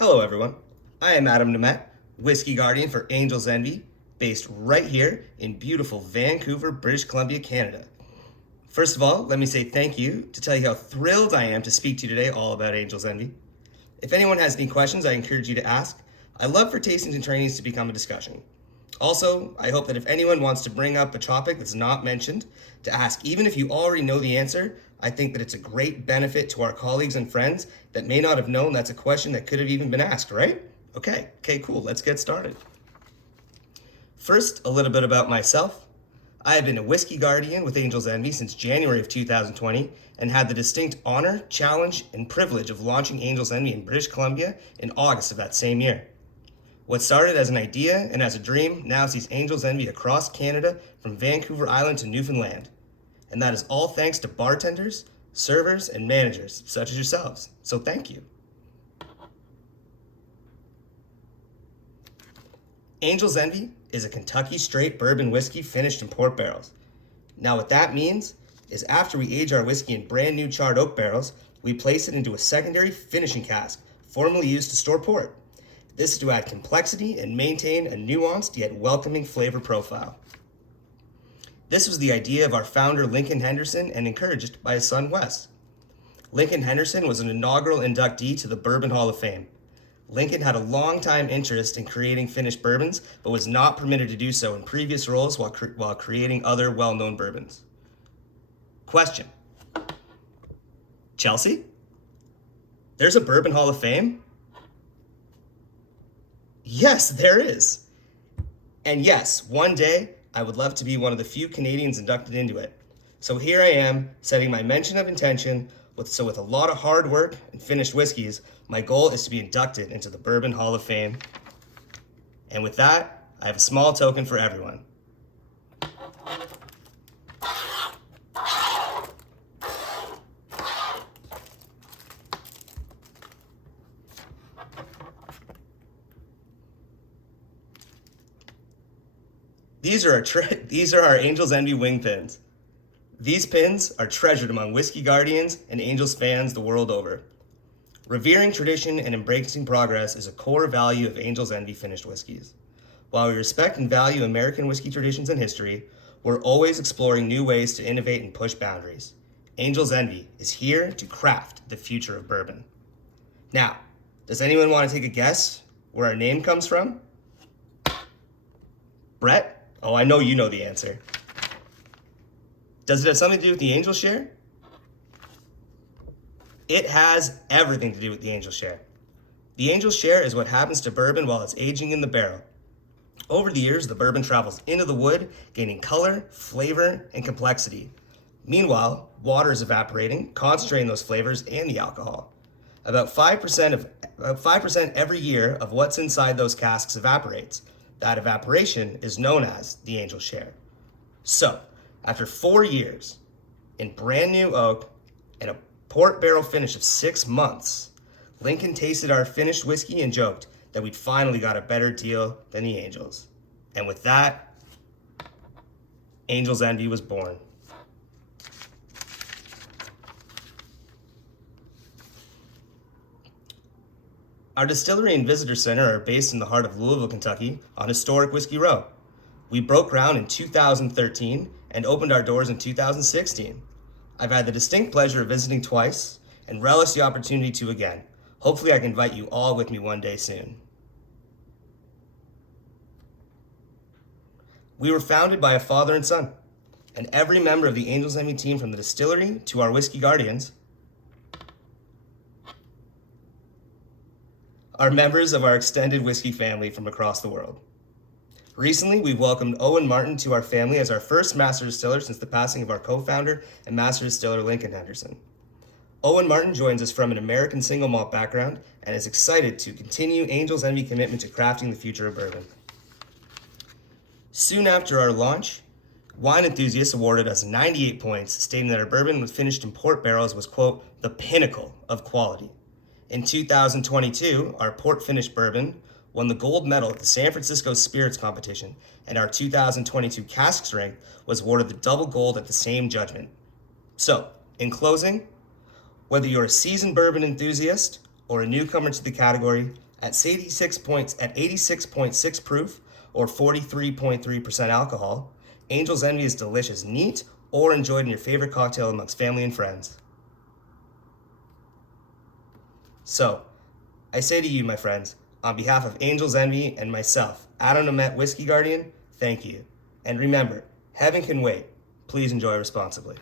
Hello everyone, I am Adam Domet, Whiskey Guardian for Angel's Envy, based right here in beautiful Vancouver, British Columbia, Canada. First of all, let me say thank you to tell you how thrilled I am to speak to you today all about Angel's Envy. If anyone has any questions, I encourage you to ask. I love for tastings and trainings to become a discussion. Also, I hope that if anyone wants to bring up a topic that's not mentioned, to ask even if you already know the answer. I think that it's a great benefit to our colleagues and friends that may not have known that's a question that could have even been asked, right? Okay, cool, let's get started. First, a little bit about myself. I have been a Whiskey Guardian with Angel's Envy since January of 2020 and had the distinct honor, challenge, and privilege of launching Angel's Envy in British Columbia in August of that same year. What started as an idea and as a dream now sees Angel's Envy across Canada from Vancouver Island to Newfoundland. And that is all thanks to bartenders, servers, and managers such as yourselves. So thank you. Angel's Envy is a Kentucky straight bourbon whiskey finished in port barrels. Now what that means is after we age our whiskey in brand new charred oak barrels, we place it into a secondary finishing cask, formerly used to store port. This is to add complexity and maintain a nuanced yet welcoming flavor profile. This was the idea of our founder Lincoln Henderson and encouraged by his son Wes. Lincoln Henderson was an inaugural inductee to the Bourbon Hall of Fame. Lincoln had a long-time interest in creating finished bourbons, but was not permitted to do so in previous roles while creating other well-known bourbons. Question. Chelsea? There's a Bourbon Hall of Fame? Yes, there is. And yes, one day, I would love to be one of the few Canadians inducted into it. So here I am, setting my mention of intention, with a lot of hard work and finished whiskeys, my goal is to be inducted into the Bourbon Hall of Fame. And with that, I have a small token for everyone. These are our Angel's Envy wing pins. These pins are treasured among Whiskey Guardians and Angels fans the world over. Revering tradition and embracing progress is a core value of Angel's Envy finished whiskeys. While we respect and value American whiskey traditions and history, we're always exploring new ways to innovate and push boundaries. Angel's Envy is here to craft the future of bourbon. Now, does anyone want to take a guess where our name comes from? Brett? Oh, I know you know the answer. Does it have something to do with the Angel Share? It has everything to do with the Angel Share. The Angel Share is what happens to bourbon while it's aging in the barrel. Over the years, the bourbon travels into the wood, gaining color, flavor, and complexity. Meanwhile, water is evaporating, concentrating those flavors and the alcohol. About 5% every year of what's inside those casks evaporates. That evaporation is known as the Angel Share. So, after 4 years in brand new oak and a port barrel finish of 6 months, Lincoln tasted our finished whiskey and joked that we'd finally got a better deal than the Angels. And with that, Angel's Envy was born. Our distillery and visitor center are based in the heart of Louisville, Kentucky, on historic Whiskey Row. We broke ground in 2013 and opened our doors in 2016. I've had the distinct pleasure of visiting twice and relish the opportunity to again. Hopefully I can invite you all with me one day soon. We were founded by a father and son, and every member of the Angel's Envy team from the distillery to our Whiskey Guardians are members of our extended whiskey family from across the world. Recently, we've welcomed Owen Martin to our family as our first master distiller since the passing of our co-founder and master distiller Lincoln Henderson. Owen Martin joins us from an American single malt background and is excited to continue Angel's Envy commitment to crafting the future of bourbon. Soon after our launch, Wine Enthusiast awarded us 98 points, stating that our bourbon was finished in port barrels was, quote, the pinnacle of quality. In 2022, our port-finished bourbon won the gold medal at the San Francisco Spirits Competition, and our 2022 cask strength was awarded the double gold at the same judgment. So, in closing, whether you're a seasoned bourbon enthusiast or a newcomer to the category, At 86.6 proof or 43.3% alcohol, Angel's Envy is delicious neat or enjoyed in your favorite cocktail amongst family and friends. So, I say to you, my friends, on behalf of Angel's Envy and myself, Adam Domet Whiskey Guardian, thank you. And remember, heaven can wait. Please enjoy responsibly.